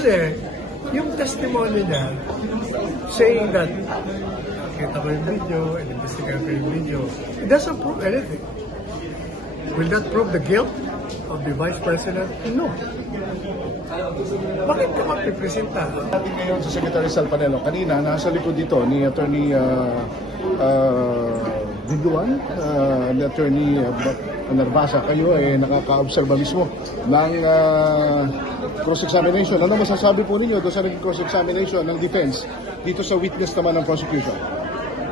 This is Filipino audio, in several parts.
Kasi, yung testimony niya, saying that, nakita ko yung video, in-investigate ko yung video, it doesn't prove anything. Will that prove the guilt of the Vice President? No. Bakit ka magpipresenta? Natin ngayon sa Secretary Salpanelo. Kanina, nasa likod dito ni Attorney Diduan, ni Attorney Narbasa. Kayo ay nakaka-obserba mismo ng cross-examination. Ano masasabi po ninyo doon sa cross-examination ng defense dito sa witness naman ng prosecution?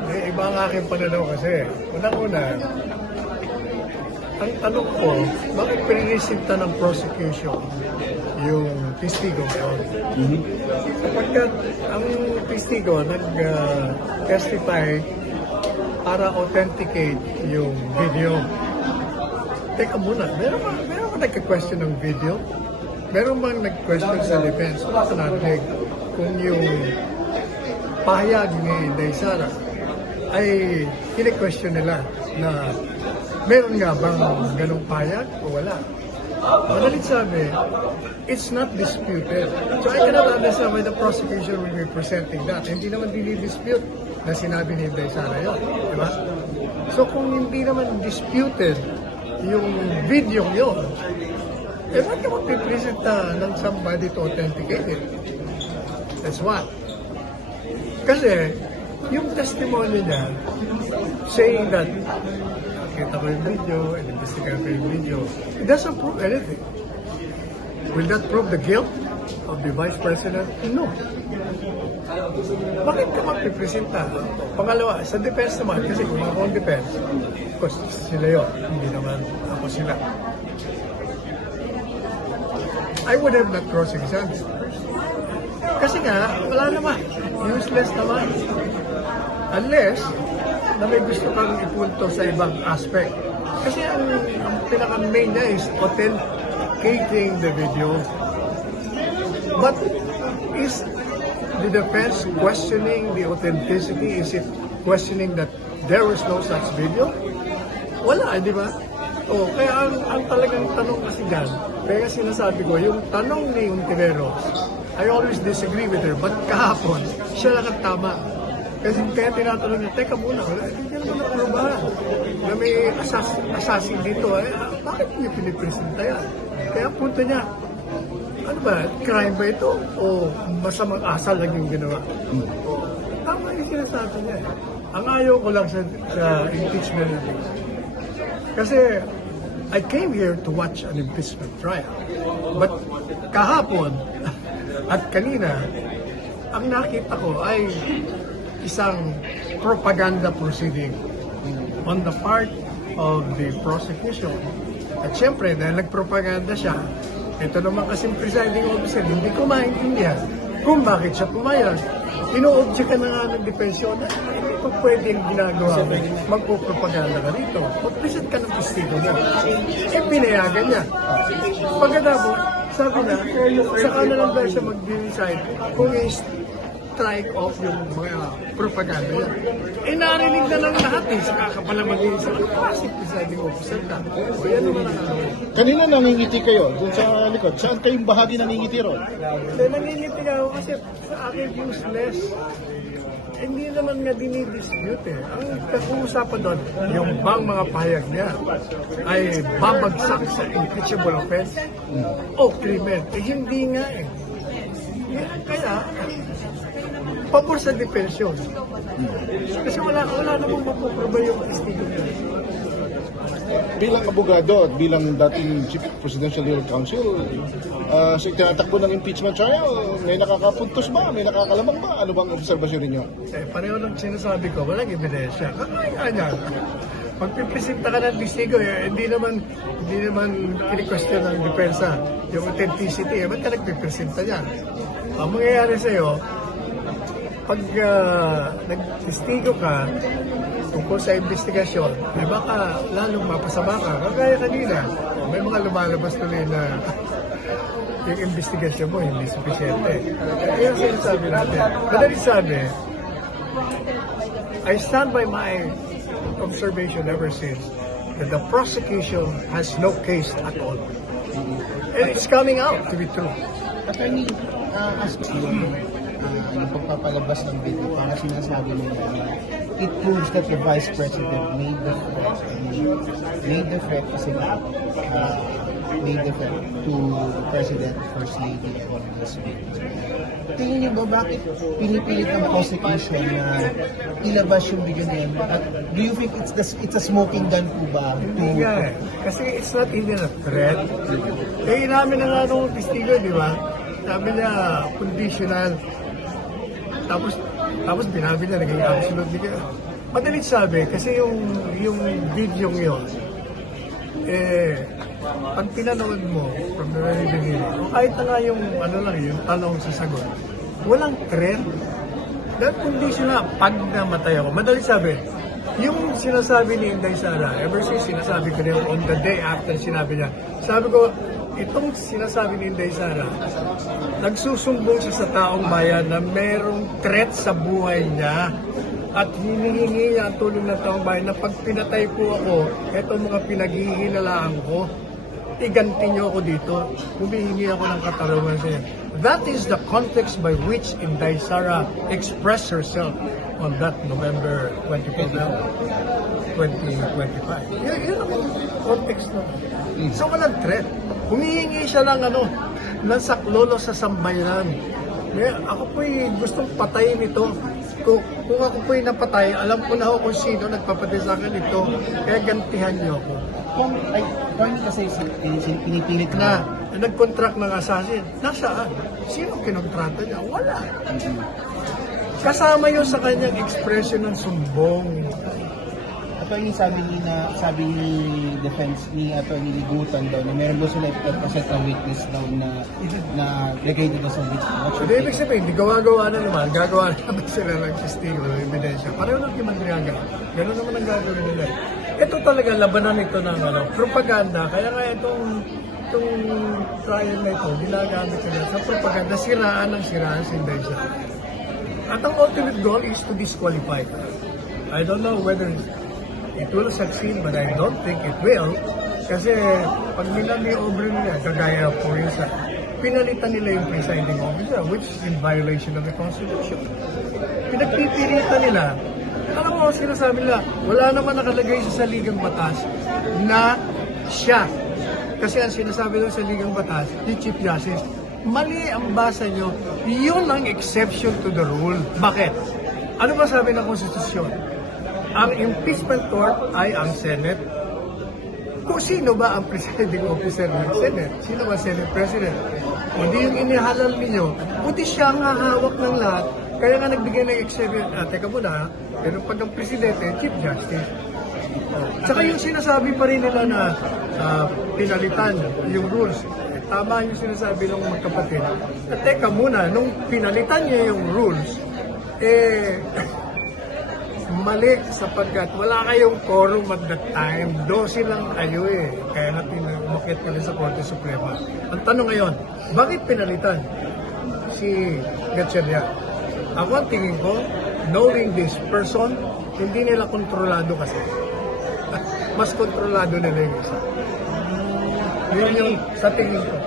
May iba ang aking pananaw kasi. Unang-una, ang tanong ko, bakit piniresinta ng prosecution yung testigo ngayon? Sapagkat ang testigo nag-testify para authenticate yung video. Teka muna, meron ba nagka-question ng video? Meron bang nag-question sa defense? Wala ka natin kung yung pahayag ni Inday Sara ay kine-question nila na meron nga bang ganong pahayag o wala? Madalit sabi, it's not disputed. So I cannot understand why the prosecution will be presenting that. Hindi naman dinidispute na sinabi ni Inday Sara yun. Di ba? So kung hindi naman disputed yung video yun, eh ba't ka magpipresenta ng somebody to authenticate it? That's what. Kasi, yung testimony niya, saying that, nakita ko yung video, in-investigate ko yung video, it doesn't prove anything. Will that prove the guilt of the Vice President? No. Bakit ka magpipresenta? Pangalawa, sa defense naman, kasi kung ako ang defense, of course, sila yun, hindi naman ako sila. I would have not cross-examined. Kasi nga, wala naman. Useless naman. Unless, na may gusto kang ipunto sa ibang aspect. Kasi ang pinaka-main niya is authenticating the video. But is the defense questioning the authenticity? Is it questioning that there was no such video? Wala, di ba? Oh, kaya ang talagang tanong kasi dyan, kaya sinasabi ko, yung tanong ni Ontiveros, I always disagree with her, but kahapon, siya lang ang tama. Kasi kaya tinatanong niya, teka muna, hindi niya muna probahan na may assassin dito. Bakit niya pinipresenta yan? Kaya punto niya, ano ba, crime ba ito? O masamang asal lang yung ginawa? Tama yung sinasabi niya. Ang ayaw ko lang sa impeachment natin. Kasi I came here to watch an impeachment trial. But kahapon at kanina, ang nakita ko ay isang propaganda proceeding on the part of the prosecution. At syempre, dahil nagpropaganda siya, ito naman kasing presiding officer, hindi ko maintindihan kung bakit siya pumayag. Ino-object ka na nga ng depensyon na hindi pa pwedeng ginagawa mo. Magpupropaganda ka rito. Mag-present ka ng testigo mo. Eh, pinayagan niya. Pagkatapos, sabi niya, saka na lang daw siya mag-decide kung strike off yung mga propaganda niya. Eh, narinig na ng lahat eh. Saka ka pala mag-iisip. Classic presiding officer na. O yan naman ang ano. Kanina nangingiti kayo dun sa likod. Saan kayong bahagi nangingiti ron? Nangingiti ako kasi sa akin useless. Hindi naman nga dinidispute eh. Ang pag-uusapan doon, yung bang mga pahayag niya ay babagsak sa impeachable offense o krimen. Eh hindi nga eh. Kaya, pabor sa defense yun. Kasi wala namang mapuproba yung testigo niya. Bilang abogado at bilang dating Chief Presidential Legal Counsel, sa tinatakbo ng impeachment trial, may nakakapuntos ba? May nakakalabang ba? Ano bang obserbasyon ninyo? Eh, pareho lang sinasabi ko, walang ebidensya. Kaya magpipresenta ka ng testigo, hindi naman kini-question ng depensa yung authenticity. Ba't ka nagpipresenta niyan? Ang mangyayari sa'yo, pag nagtestigo ka tungkol sa investigasyon, ay baka lalong mapasama ka. Kagaya kanina, may mga lumalabas tuloy na yung investigasyon mo hindi sufisyente. Kaya sinasabi natin. Madali sabi, I stand by my observation ever since that the prosecution has no case at all. And it's coming out to be true. Attorney, as yung pagpapalabas ng video, para sinasabi mo it proves that the Vice President made the threat kasi made the threat to the President, First Lady, and the Speaker. Tingin niyo ba bakit pinipilit ng prosecution na ilabas yung video na yun? At do you think it's a smoking gun po ba? Hindi nga eh. Kasi it's not even a threat. Eh, inamin na nga nung testigo, di ba? Sabi niya, conditional. Tapos binabi niya, naging absolute. Madalit sabi, kasi yung video yun, pag pinanood mo from the very beginning, o kahit na nga yung yung tanong sa sagot, walang threat. Dahil conditional, pag namatay ako. Madalit sabi, yung sinasabi ni Inday Sara, ever since sinasabi ko rin on the day after sinabi niya, sabi ko, itong sinasabi ni Inday Sara, nagsusumbong siya sa taong bayan na merong threat sa buhay niya at hinihingi niya ang tulong ng taong bayan na pag pinatay po ako, etong mga pinaghihinalaan ko, iganti niyo ako dito, humihingi ako ng katarungan sa inyo. That is the context by which Inday Sara expressed herself on that November 24, 2025. Yun ang context na. So walang threat. Humihingi siya ng ng saklolo sa sambayanan. Ako po'y gustong patayin ito. Kung ako po'y napatay, alam ko na ako kung sino nagpapatay sa akin ito. Kaya gantihan niyo ako. Kung kasi pinipilit Na nag-contract ng assassin, nasaan? Sino kinontrata niya? Wala. Kasama yun sa kanyang expression ng sumbong. Attorney, sabi ni defense ni Attorney Ligutan daw na meron daw sila ipagpaset ng witness daw na lagay dito sa witness. So, ibig sabihin, di gawa-gawa na naman, gagawa naman sila ng testigo, ng ebidensya. Pareho lang kay Madriaga. Ganun naman ang gagawin nila. Ito talaga, labanan ito ng propaganda. Kaya nga itong trial na ito, ginagamit nila sa propaganda, siraan si Inday Sara. At ang ultimate goal is to disqualify her. I don't know whether it will succeed, but I don't think it will. Kasi pag nila-over nila, kagaya po yun sa pinalitan nila yung presiding officer, which is in violation of the Constitution. Pinagpipiritan nila. Alam mo, sinasabi nila, wala naman nakalagay sa saligang batas na siya. Kasi ang sinasabi doon sa saligang batas, ni Chief Justice, mali ang basa nyo, yun ang exception to the rule. Bakit? Ano ba sabi ng Konstitusyon? Ang impeachment court ay ang Senate. Kung sino ba ang presiding officer ng Senate? Sino ba Senate President? O di yung inihalal ninyo, buti siya ang hahawak ng lahat. Kaya nga nagbigay ng exception, teka muna, pero pag ang presidente, Chief Justice. Tsaka yung sinasabi pa rin nila na pinalitan yung rules. Tama yung sinasabi ng magkapatid. Teka muna, nung pinalitan niya yung rules, mali sapagkat wala kayong quorum at that time. 12 lang kayo Kaya natin umakit kami sa Korte Suprema. Ang tanong ngayon, bakit pinalitan si Gatchalian? Ako ang tingin ko, knowing this person, hindi nila kontrolado kasi. Mas kontrolado nila yung isa. Yun yung sa tingin ko.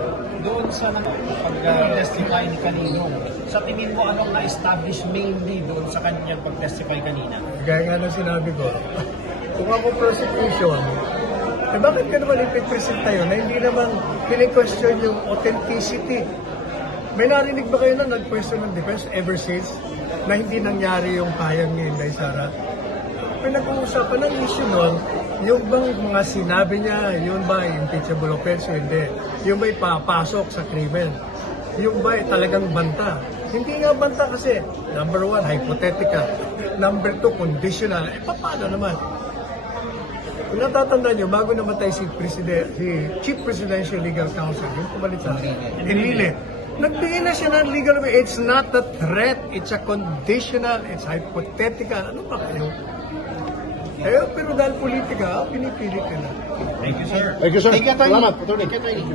Doon sa pag-testify ni kanino, sa tingin mo anong na-establish mainly doon sa kanyang pag-testify kanina? Gaya nga ng sinabi ko, kung ako prosecution, bakit ka naman ipipresent tayo na hindi naman pini-question yung authenticity? May narinig ba kayo na nag-question ng defense ever since na hindi nangyari yung payag ni Inday Sara? Pinag-uusapan ng issue nun, yung bang mga sinabi niya, yun ba impeachable offense o hindi? Yung ba'y papasok sa krimen? Yung ba'y talagang banta? Hindi nga banta kasi, number 1, hypothetical. Number 2, conditional. Paano naman? Kung natatandaan nyo, bago namatay si Chief Presidential Legal Counsel, yung pumalit sa Enrile, nagbigay na siya ng legal way. It's not a threat, it's a conditional, it's hypothetical. Ano ba kayo? Pero dahil politika, pinipilit nila. Thank you, sir. Thank you, sir. Thank you, Attorney. Salamat, Attorney. Thank you, Attorney.